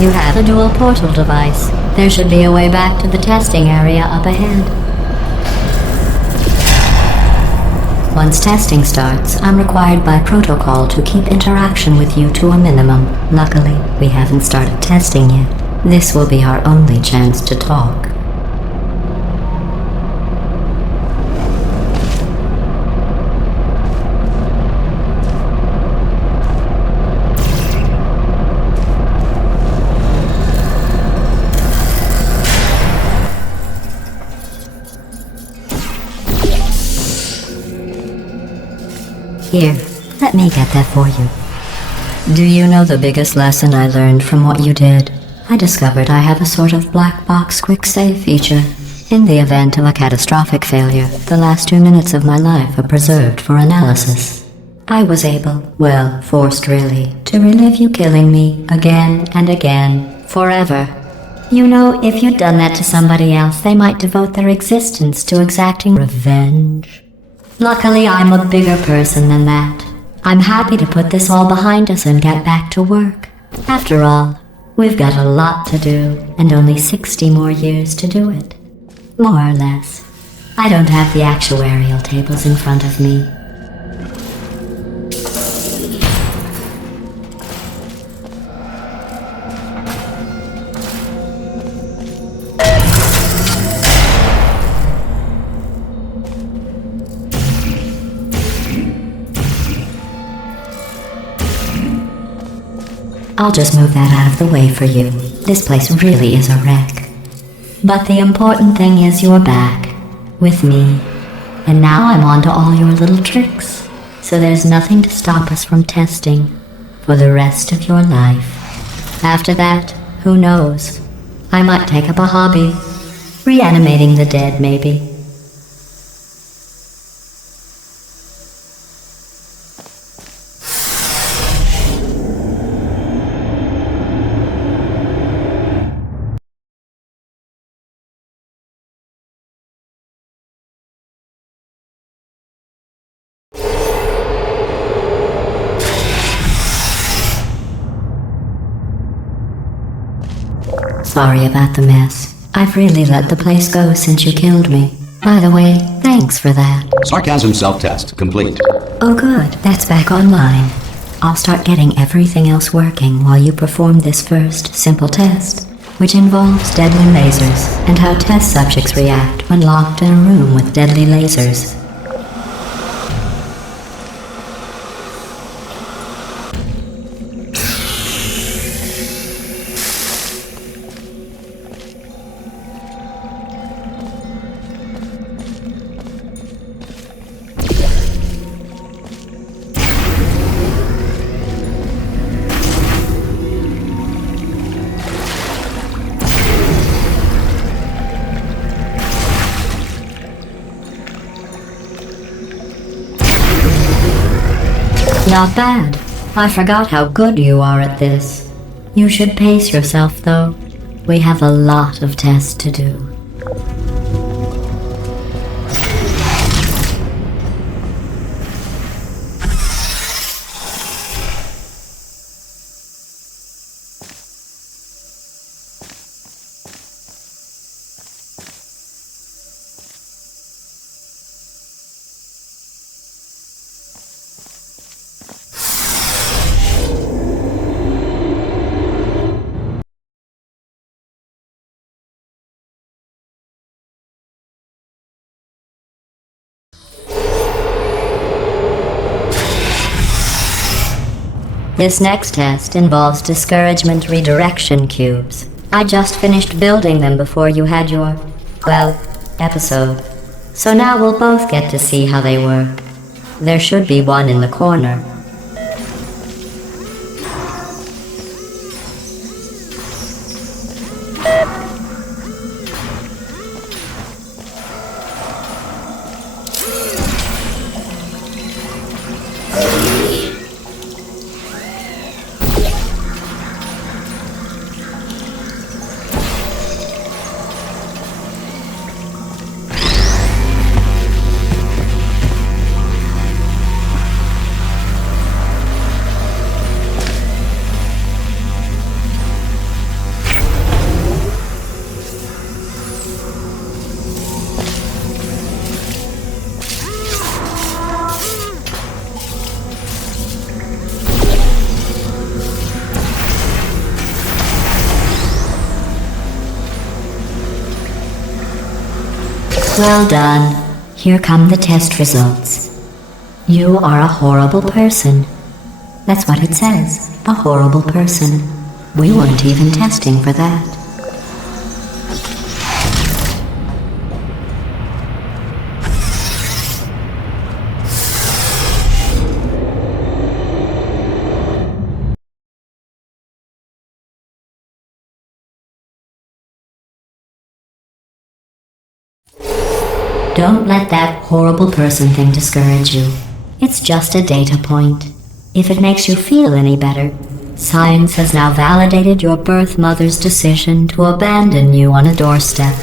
You have a dual portal device. There should be a way back to the testing area up ahead. Once testing starts, I'm required by protocol to keep interaction with you to a minimum. Luckily, we haven't started testing yet. This will be our only chance to talk. Here, let me get that for you. Do you know the biggest lesson I learned from what you did? I discovered I have a sort of black box quick save feature. In the event of a catastrophic failure, the last 2 minutes of my life are preserved for analysis. I was able, well, forced really, to relive you killing me again and again, forever. You know, if you'd done that to somebody else, they might devote their existence to exacting revenge. Luckily, I'm a bigger person than that. I'm happy to put this all behind us and get back to work. After all, we've got a lot to do, and only 60 more years to do it. More or less. I don't have the actuarial tables in front of me. I'll just move that out of the way for you. This place really is a wreck. But the important thing is you're back, with me. And now I'm on to all your little tricks. So there's nothing to stop us from testing for the rest of your life. After that, who knows? I might take up a hobby. Reanimating the dead, maybe. Sorry about the mess. I've really let the place go since you killed me. By the way, thanks for that. Sarcasm self-test complete. Oh good, that's back online. I'll start getting everything else working while you perform this first, simple test, which involves deadly lasers and how test subjects react when locked in a room with deadly lasers. Not bad. I forgot how good you are at this. You should pace yourself, though. We have a lot of tests to do. This next test involves discouragement redirection cubes. I just finished building them before you had your, well, episode. So now we'll both get to see how they work. There should be one in the corner. Well done. Here come the test results. You are a horrible person. That's what it says, a horrible person. We weren't even testing for that. Don't let that horrible person thing discourage you. It's just a data point. If it makes you feel any better, science has now validated your birth mother's decision to abandon you on a doorstep.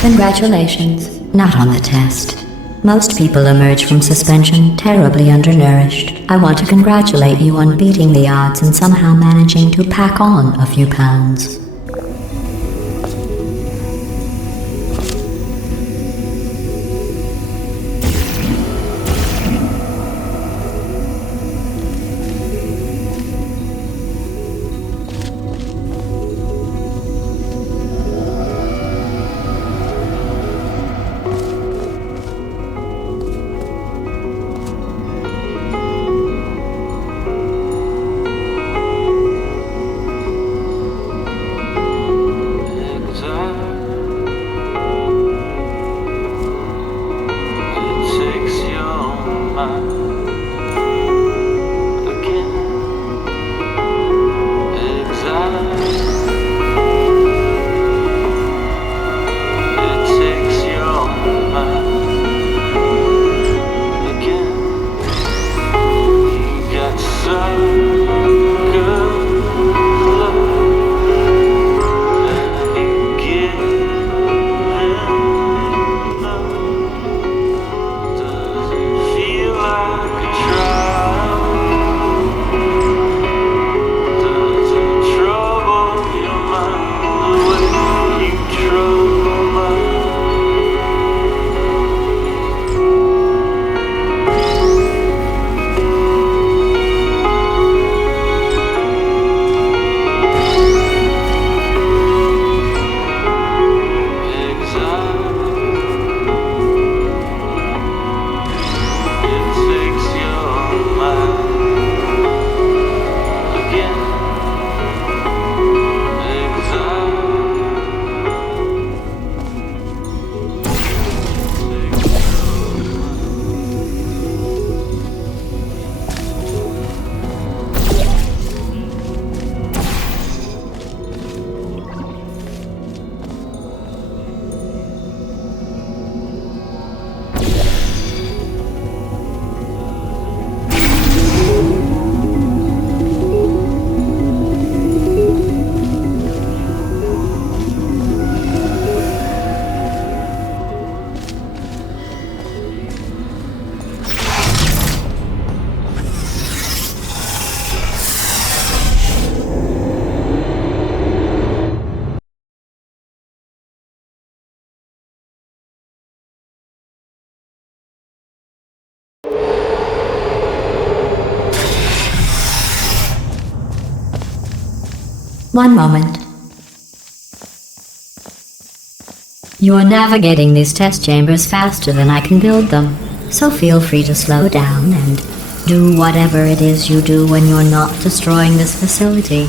Congratulations. Not on the test. Most people emerge from suspension terribly undernourished. I want to congratulate you on beating the odds and somehow managing to pack on a few pounds. One moment. You're navigating these test chambers faster than I can build them, so feel free to slow down and do whatever it is you do when you're not destroying this facility.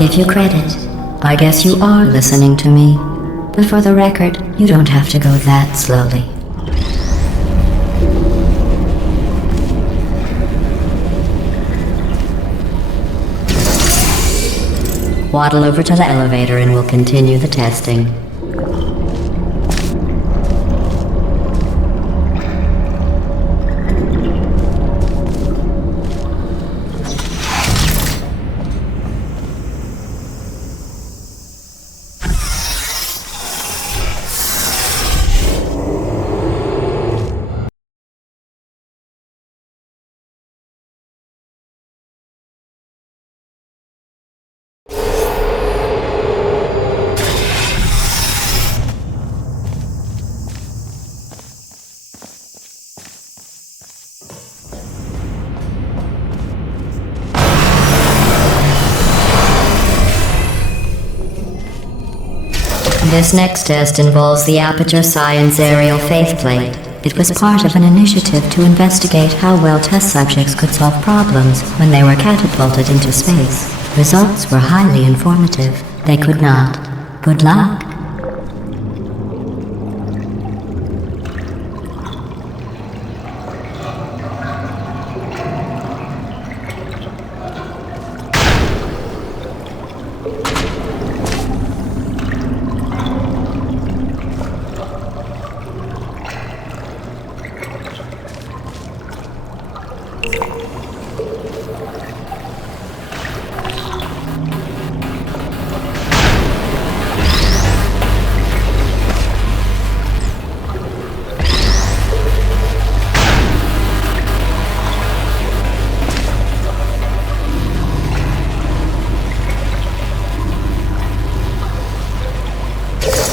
give you credit. I guess you are listening to me. But for the record, you don't have to go that slowly. Waddle over to the elevator and we'll continue the testing. This next test involves the Aperture Science aerial faceplate. It was part of an initiative to investigate how well test subjects could solve problems when they were catapulted into space. Results were highly informative. They could not. Good luck.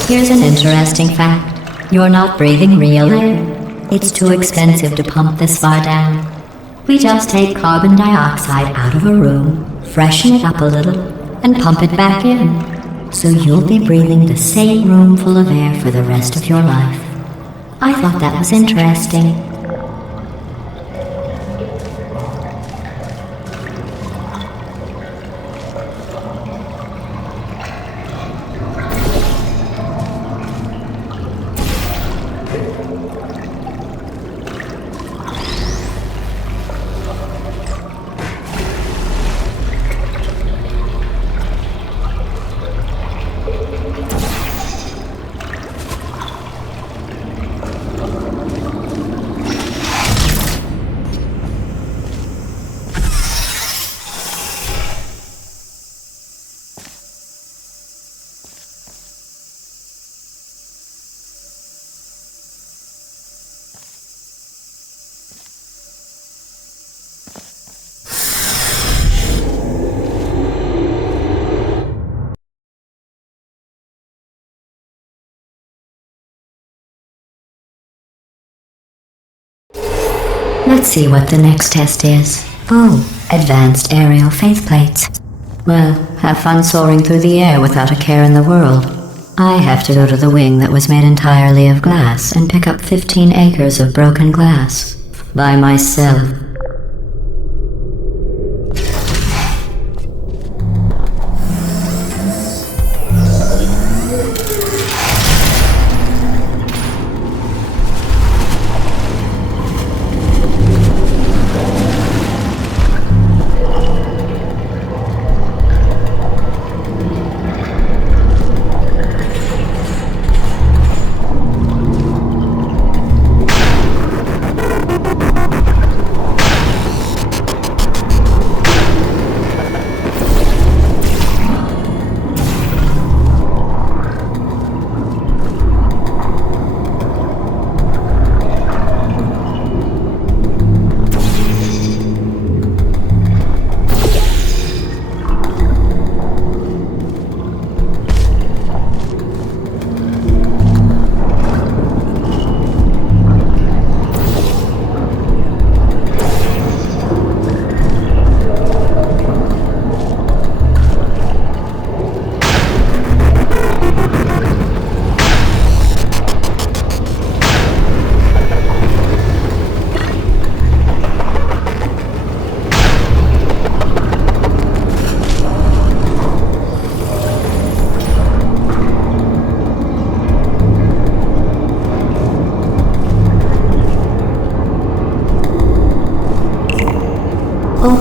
Here's an interesting fact. You're not breathing real air. It's too expensive to pump this far down. We just take carbon dioxide out of a room, freshen it up a little, and pump it back in. So you'll be breathing the same room full of air for the rest of your life. I thought that was interesting. Let's see what the next test is. Oh, advanced aerial faceplates. Well, have fun soaring through the air without a care in the world. I have to go to the wing that was made entirely of glass and pick up 15 acres of broken glass. By myself.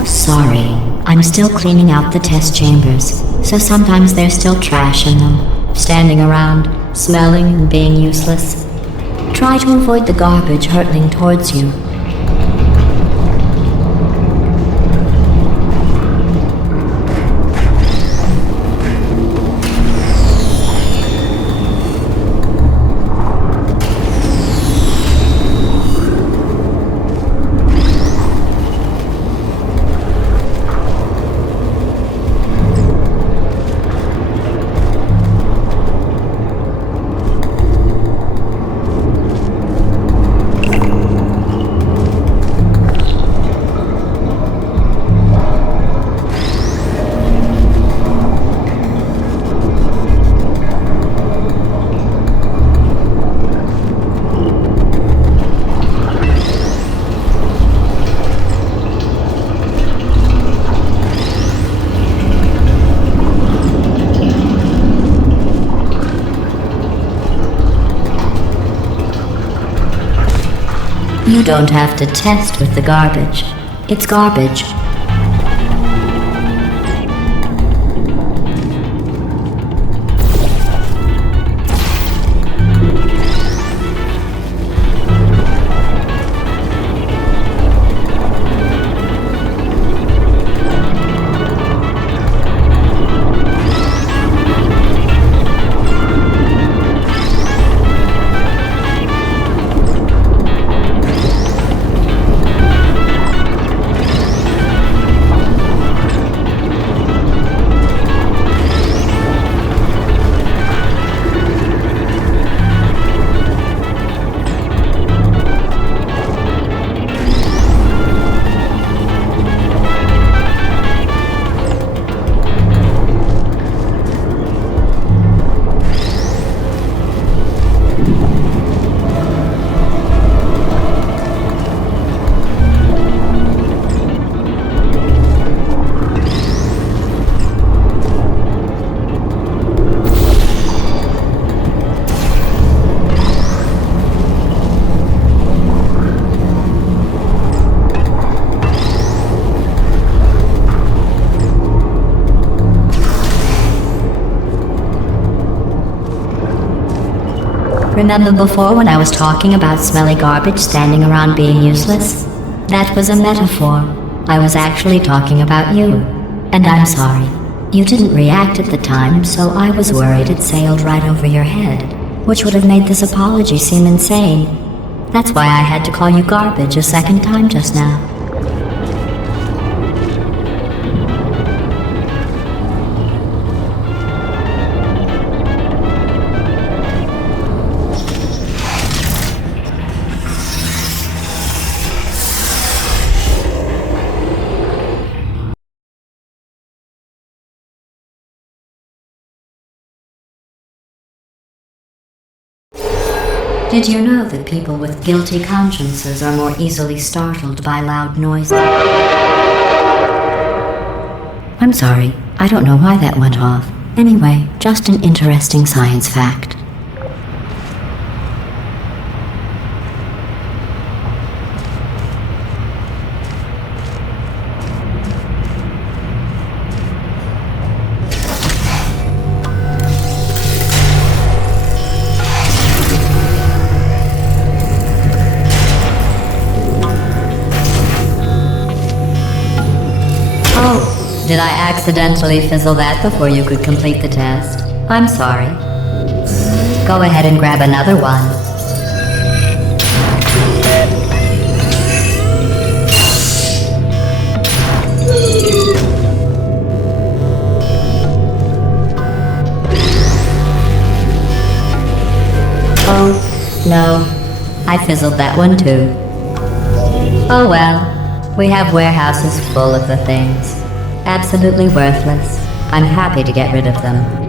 Sorry, I'm still cleaning out the test chambers, so sometimes there's still trash in them, standing around, smelling and being useless. Try to avoid the garbage hurtling towards you. You don't have to test with the garbage. It's garbage. Remember before when I was talking about smelly garbage standing around being useless? That was a metaphor. I was actually talking about you. And I'm sorry. You didn't react at the time, so I was worried it sailed right over your head, which would have made this apology seem insane. That's why I had to call you garbage a second time just now. Did you know that people with guilty consciences are more easily startled by loud noises? I'm sorry, I don't know why that went off. Anyway, just an interesting science fact. Did I accidentally fizzle that before you could complete the test? I'm sorry. Go ahead and grab another one. Oh, no. I fizzled that one too. Oh well, we have warehouses full of the things. Absolutely worthless. I'm happy to get rid of them.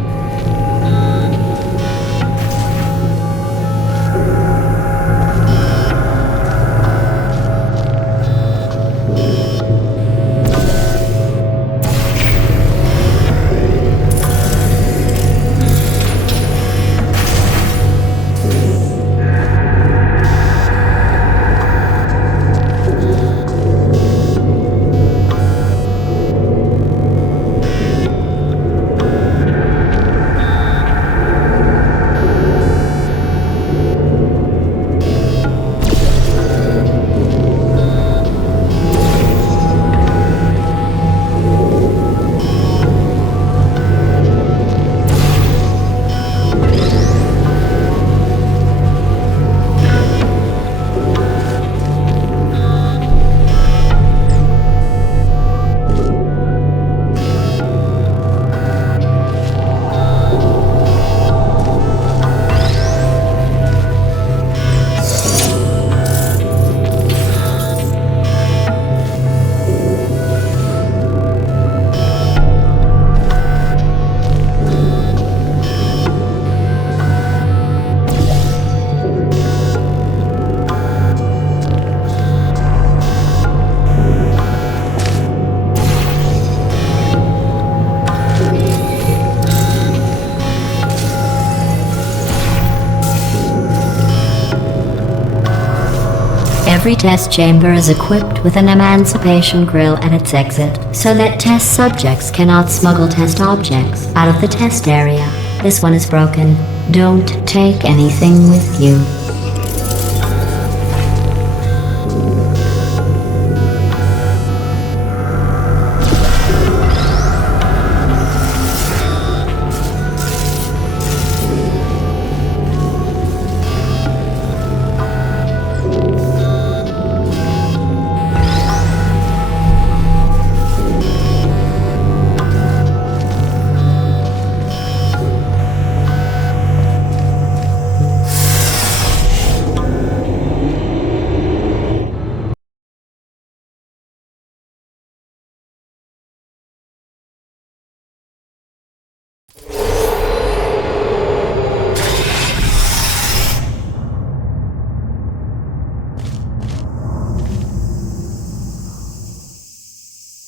Every test chamber is equipped with an emancipation grill at its exit, so that test subjects cannot smuggle test objects out of the test area. This one is broken. Don't take anything with you.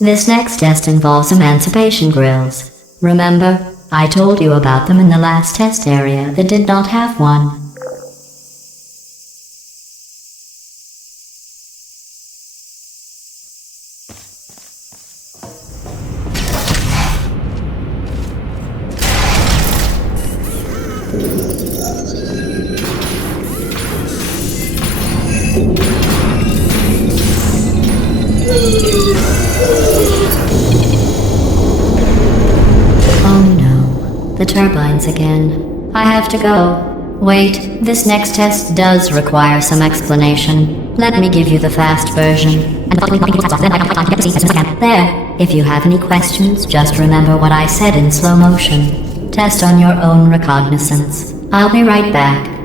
This next test involves emancipation grills. Remember, I told you about them in the last test area that did not have one. The turbines again. I have to go. Wait, this next test does require some explanation. Let me give you the fast version. There. If you have any questions, just remember what I said in slow motion. Test on your own recognizance. I'll be right back.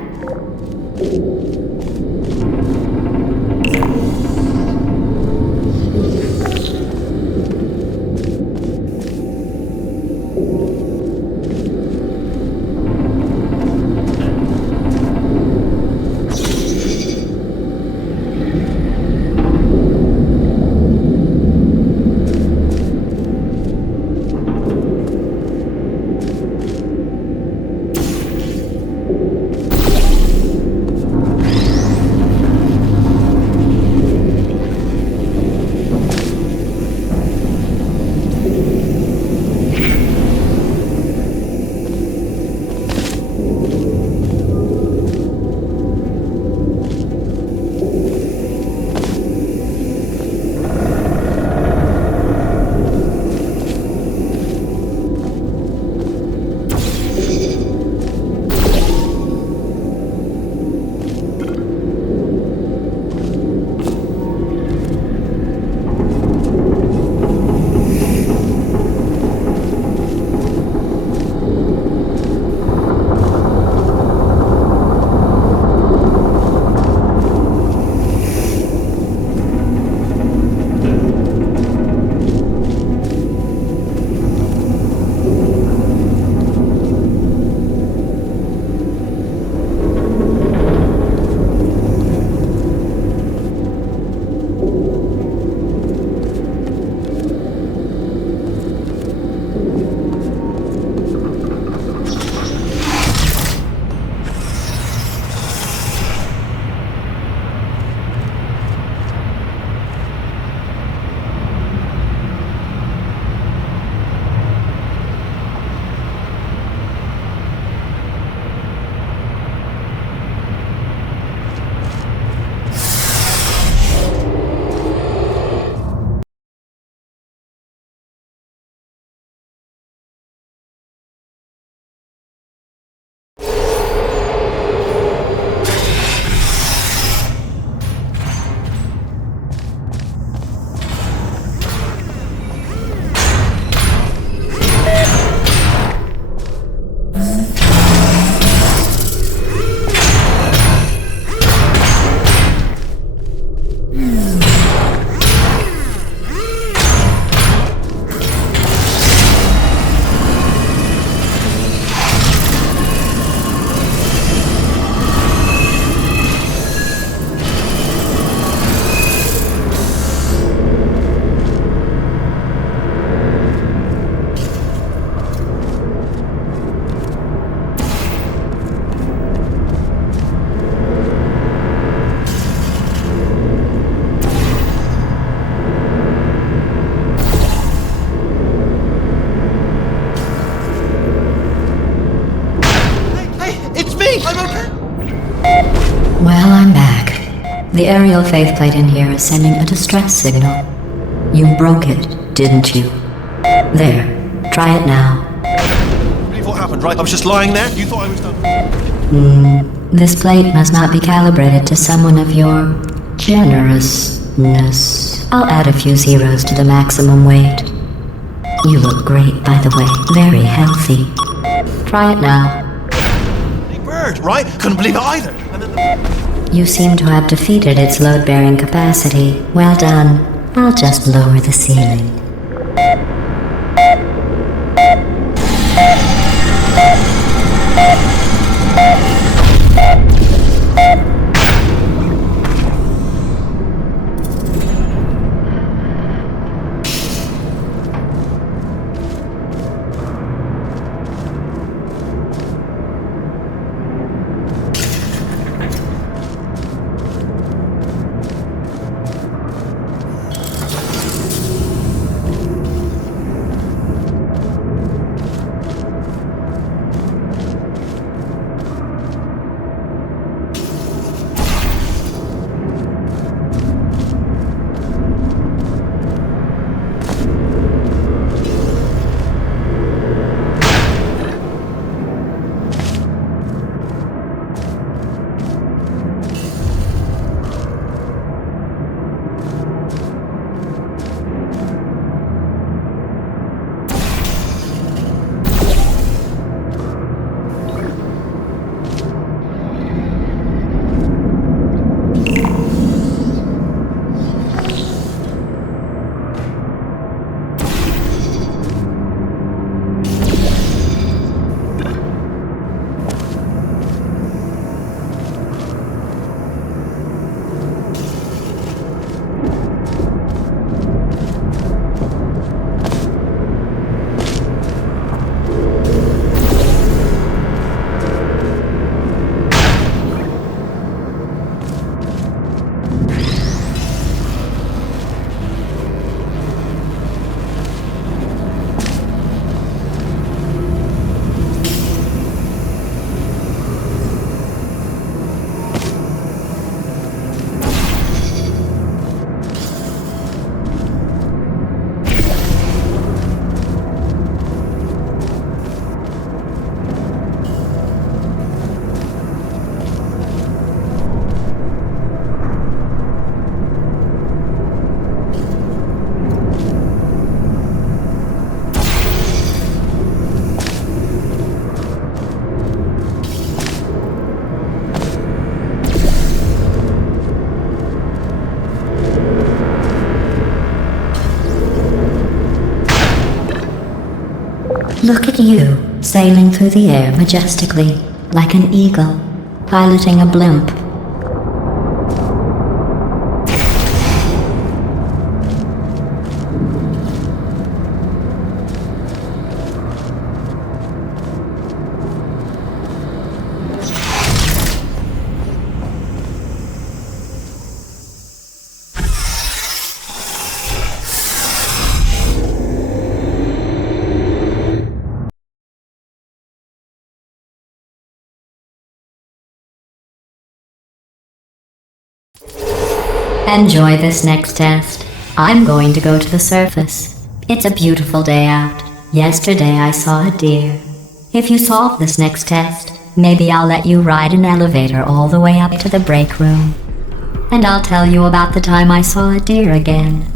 okay. I'm okay. Well, I'm back. The aerial faceplate in here is sending a distress signal. You broke it, didn't you? There. Try it now. Believe what happened, right? I was just lying there. You thought I was done. This plate must not be calibrated to someone of your generousness. I'll add a few zeros to the maximum weight. You look great, by the way. Very healthy. Try it now. Hey, bird, right? Couldn't believe it either. And then You seem to have defeated its load-bearing capacity. Well done. I'll just lower the ceiling. Look at you, sailing through the air majestically, like an eagle, piloting a blimp. Enjoy this next test. I'm going to go to the surface. It's a beautiful day out. Yesterday I saw a deer. If you solve this next test, maybe I'll let you ride an elevator all the way up to the break room. And I'll tell you about the time I saw a deer again.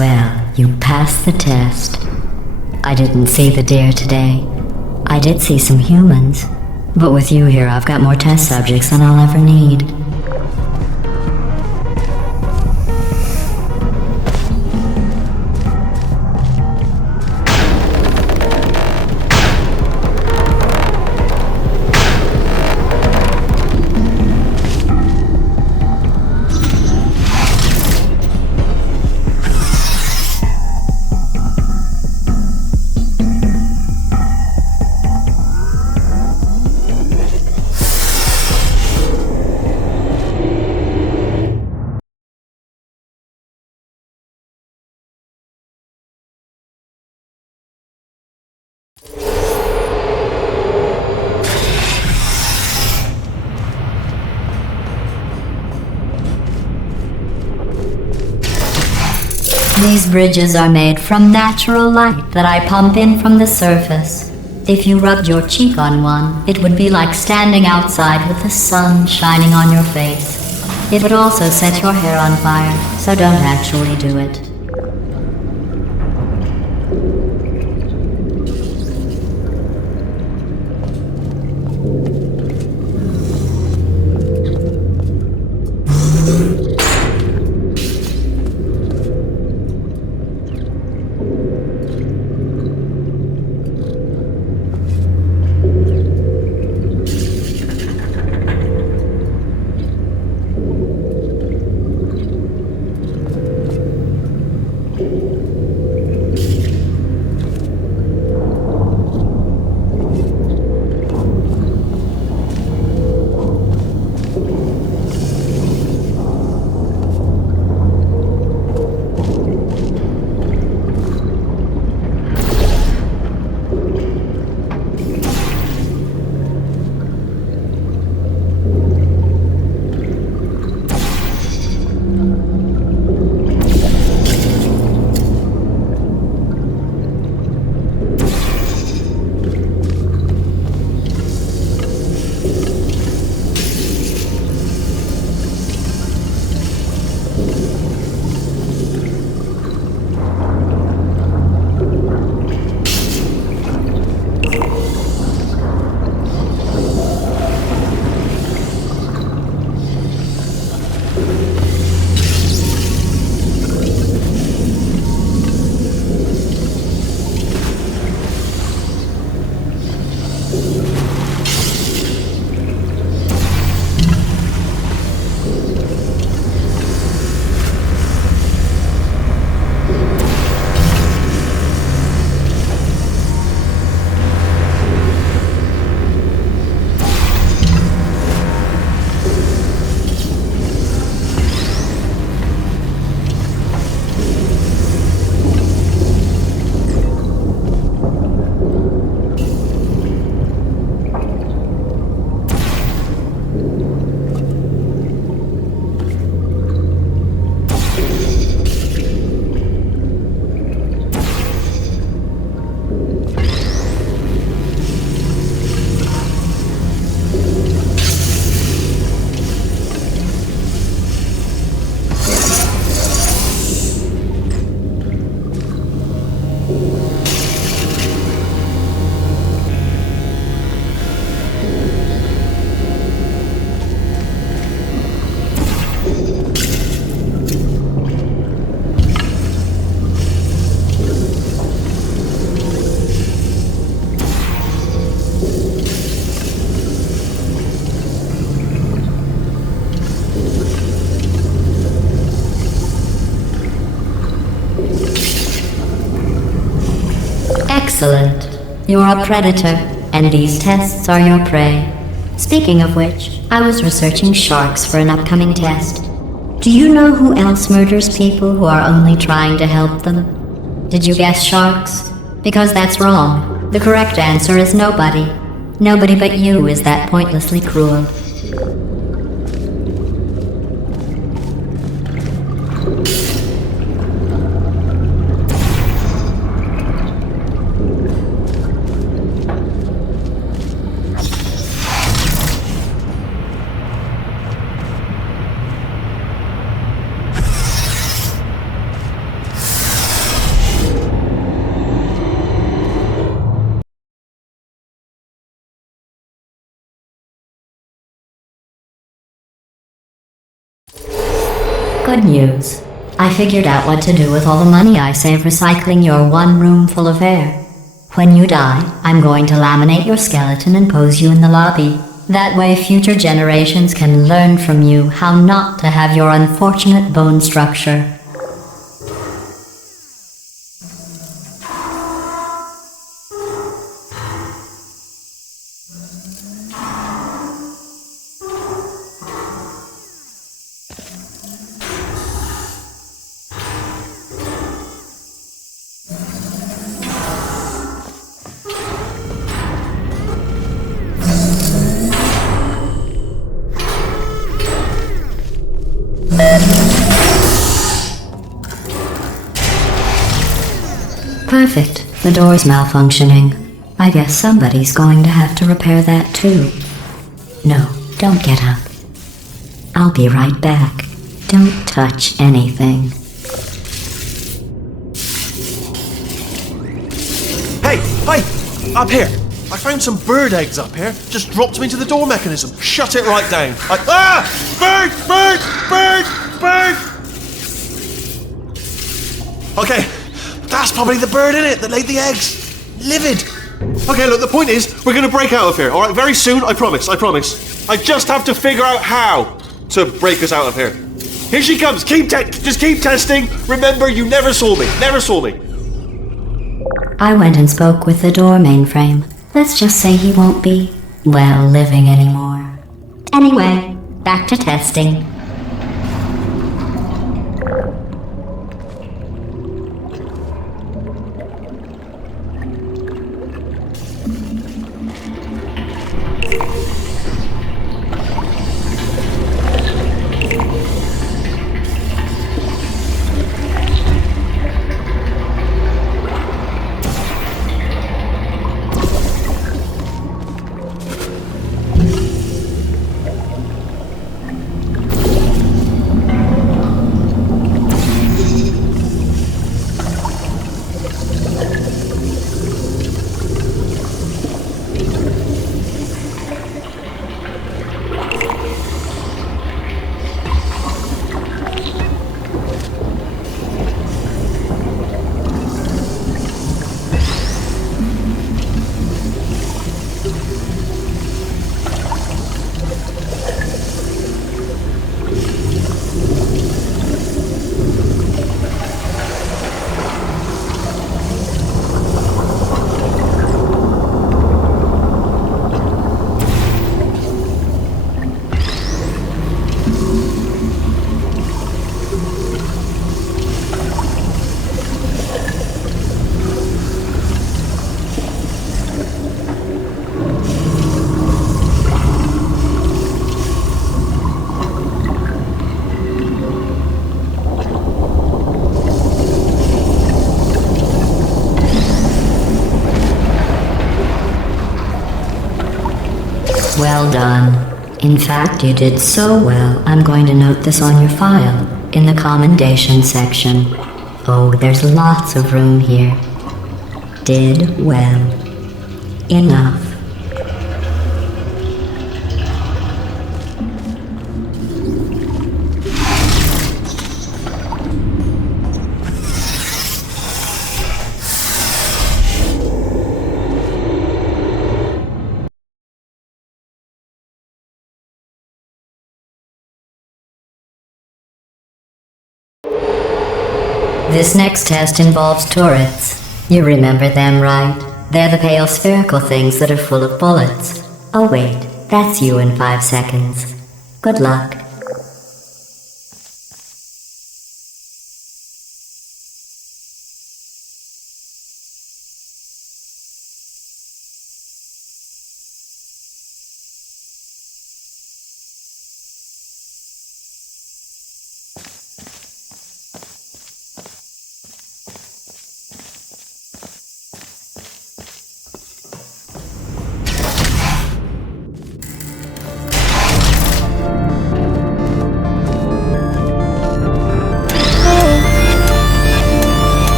Well, you passed the test. I didn't see the deer today. I did see some humans. But with you here, I've got more test subjects than I'll ever need. These bridges are made from natural light that I pump in from the surface. If you rubbed your cheek on one, it would be like standing outside with the sun shining on your face. It would also set your hair on fire, so don't actually do it. Excellent. You're a predator, and these tests are your prey. Speaking of which, I was researching sharks for an upcoming test. Do you know who else murders people who are only trying to help them? Did you guess sharks? Because that's wrong. The correct answer is nobody. Nobody but you is that pointlessly cruel. good news. I figured out what to do with all the money I save recycling your one room full of air. When you die, I'm going to laminate your skeleton and pose you in the lobby. That way future generations can learn from you how not to have your unfortunate bone structure. Perfect. The door's malfunctioning. I guess somebody's going to have to repair that too. No, don't get up. I'll be right back. Don't touch anything. Hey, up here. I found some bird eggs up here. Just dropped them into the door mechanism. Shut it right down. Bird! Okay, that's probably the bird in it that laid the eggs. Livid. Okay, look, the point is, we're gonna break out of here, alright? Very soon, I promise. I just have to figure out how to break us out of here. Here she comes. Just keep testing. Remember, you never saw me. I went and spoke with the door mainframe. Let's just say he won't be, well, living anymore. Anyway, back to testing. Well done. In fact, you did so well, I'm going to note this on your file, in the commendation section. Oh, there's lots of room here. Did well. Enough. This next test involves turrets. You remember them, right? They're the pale spherical things that are full of bullets. Oh wait, that's you in 5 seconds. Good luck.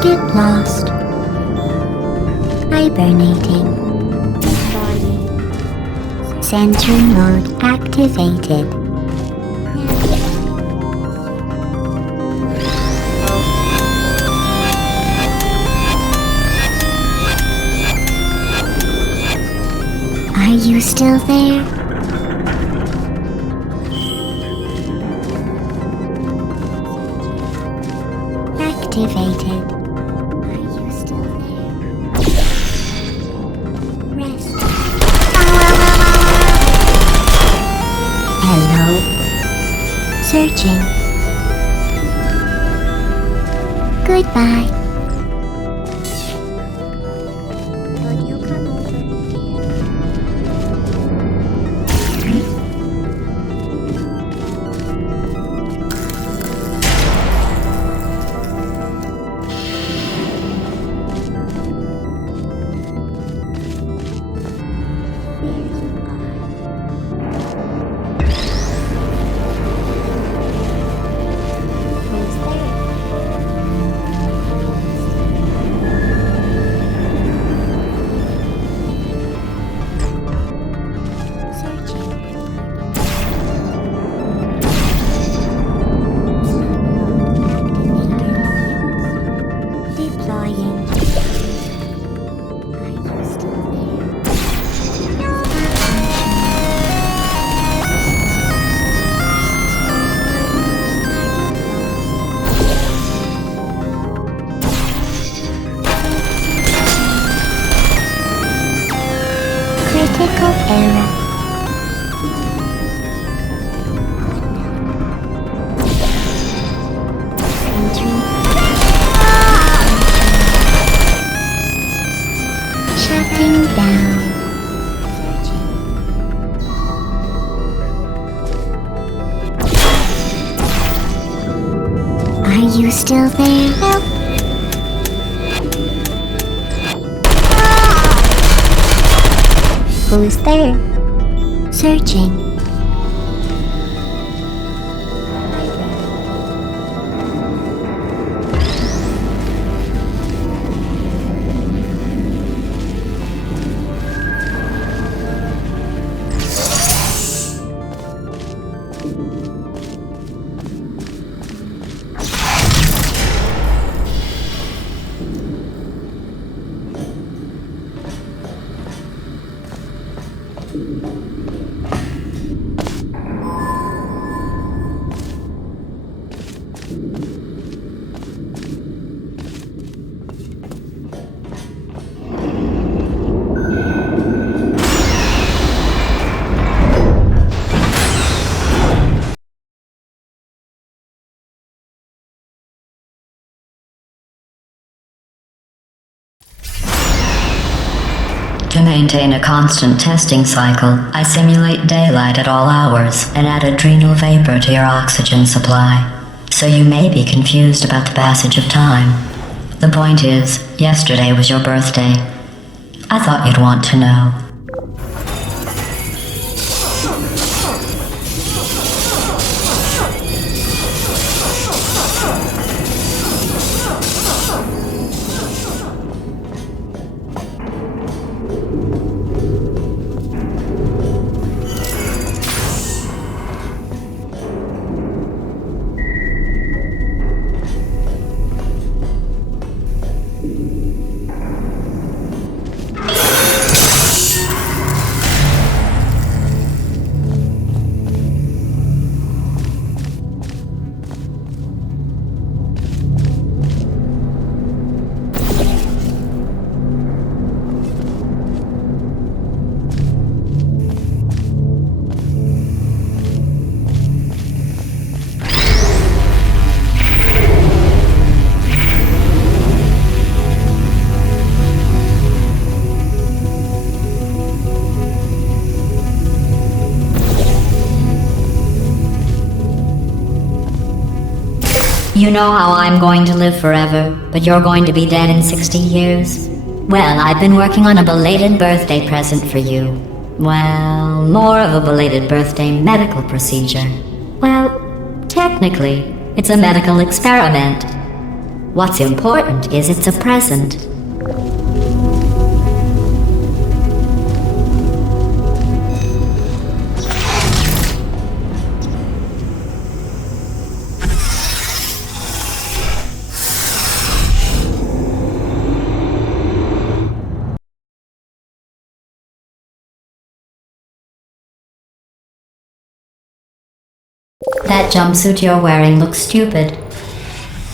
Target lost. Hibernating. Sentry mode activated. Are you still there? Activated. Are you still there? Rest. Hello? Searching. Goodbye. Could you come over here? Critical error. Entry. Shutting down. Are you still there? Help. Who's there? Searching. To maintain a constant testing cycle, I simulate daylight at all hours and add adrenal vapor to your oxygen supply. So you may be confused about the passage of time. The point is, yesterday was your birthday. I thought you'd want to know. You know how I'm going to live forever, but you're going to be dead in 60 years? Well, I've been working on a belated birthday present for you. Well, more of a belated birthday medical procedure. Well, technically, it's a medical experiment. What's important is it's a present. That jumpsuit you're wearing looks stupid.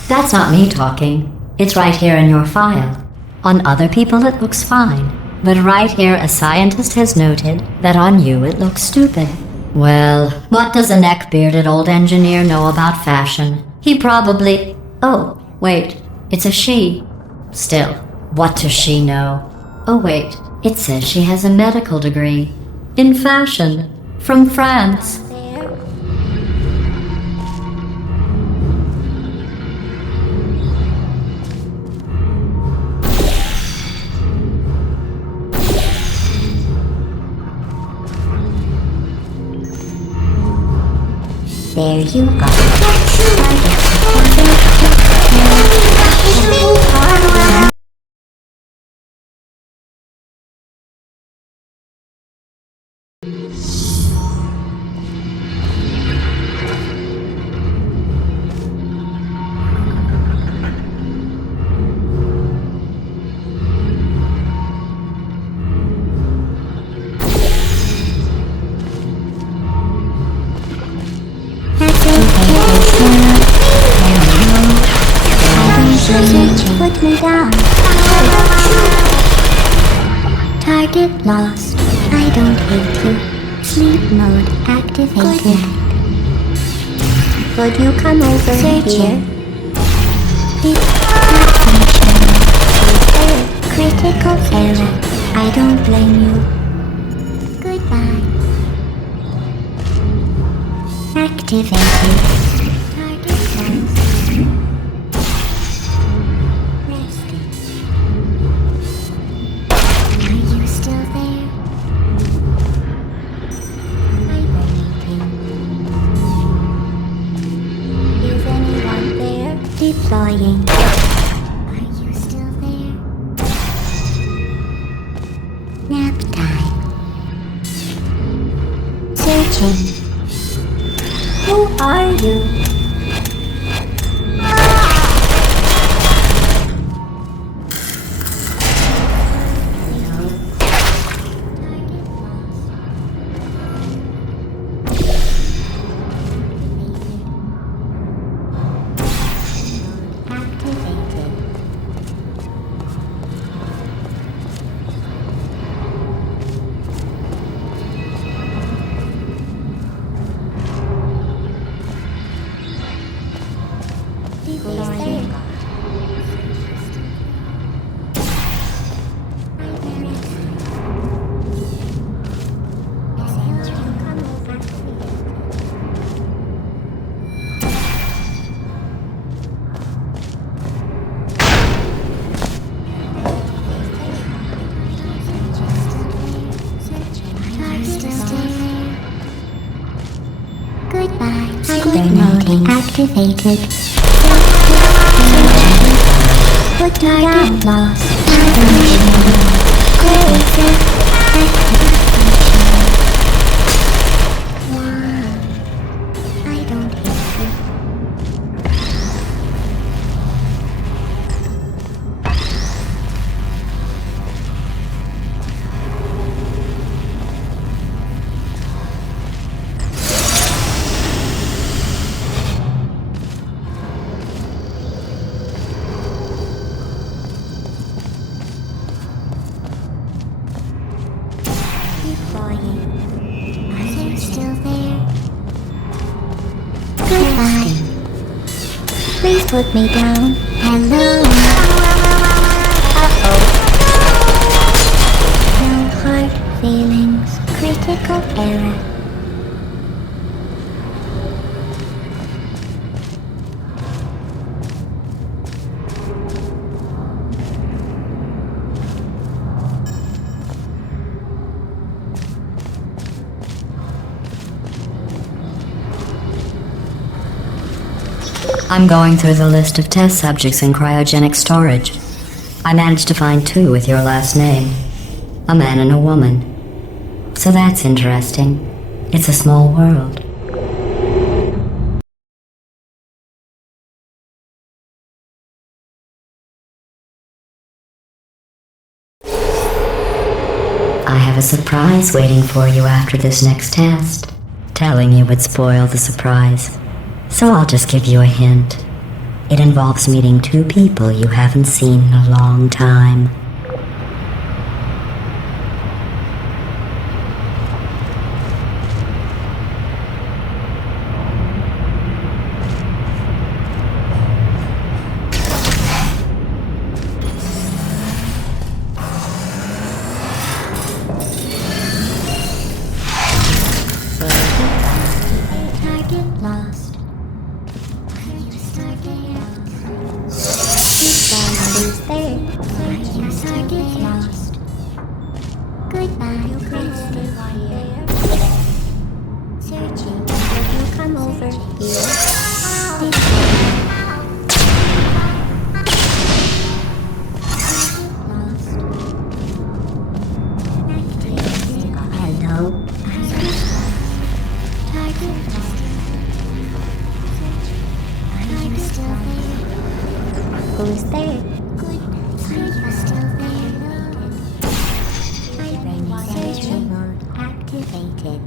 That's not me talking. It's right here in your file. On other people it looks fine. But right here a scientist has noted that on you it looks stupid. Well, what does a neck-bearded old engineer know about fashion? He probably... Oh, wait, it's a she. Still, what does she know? Oh wait, it says she has a medical degree. In fashion. From France. There you go. Put me down. Target lost. I don't hate you. Sleep mode activated. Could you come over here? It's critical error. I don't blame you. Goodbye. Activated. Deploying. Are you still there? Nap time. Searching. Who are you? Activated. Put target lost. I don't hate you. Please put me down. Hello. Uh-oh. No hard feelings. Critical error. I'm going through the list of test subjects in cryogenic storage. I managed to find 2 with your last name. A man and a woman. So that's interesting. It's a small world. I have a surprise waiting for you after this next test. Telling you would spoil the surprise. So I'll just give you a hint. It involves meeting 2 people you haven't seen in a long time. Target lost. Target lost. Goodbye, Christy. Searching. Would you come over here? Hello. Target lost. Are you still there? Who's there? Goodness, are you still there? Searching mode activated.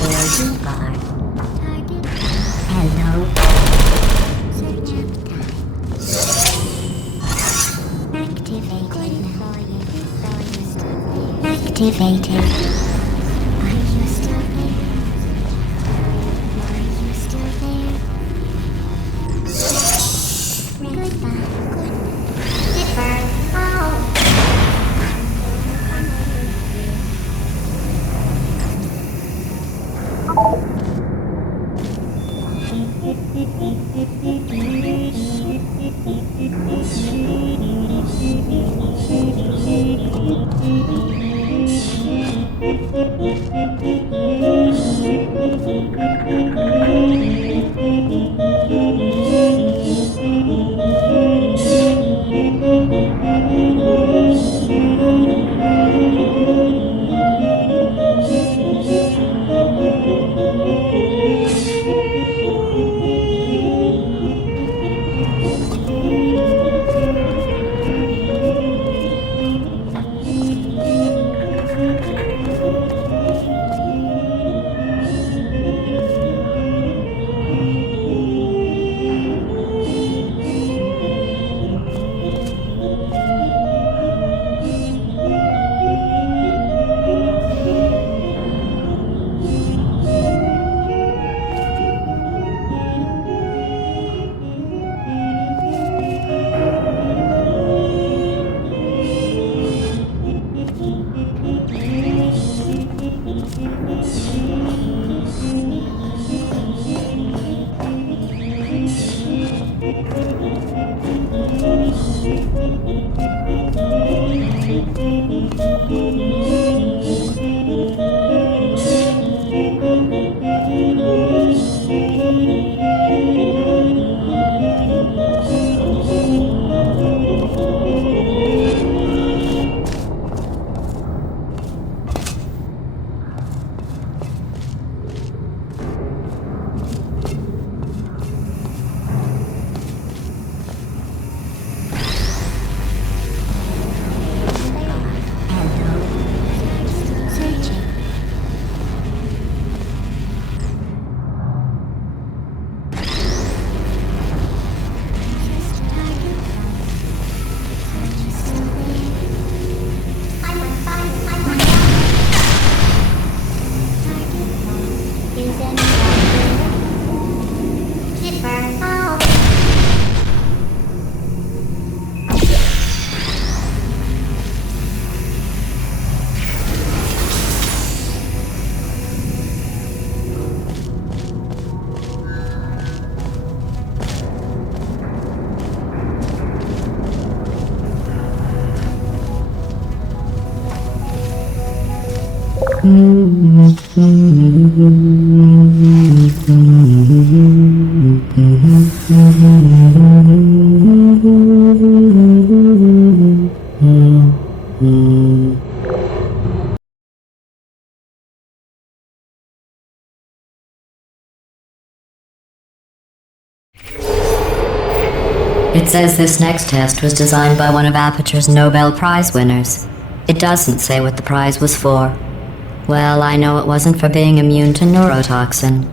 There you are. Target. Hello. Search activated. Activated. Are you still there? Are you still there? Goodbye. Goodbye. Oh. It says this next test was designed by one of Aperture's Nobel Prize winners. It doesn't say what the prize was for. Well, I know it wasn't for being immune to neurotoxin.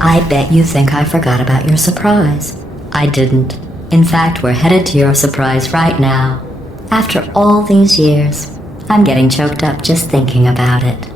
I bet you think I forgot about your surprise. I didn't. In fact, we're headed to your surprise right now. After all these years, I'm getting choked up just thinking about it.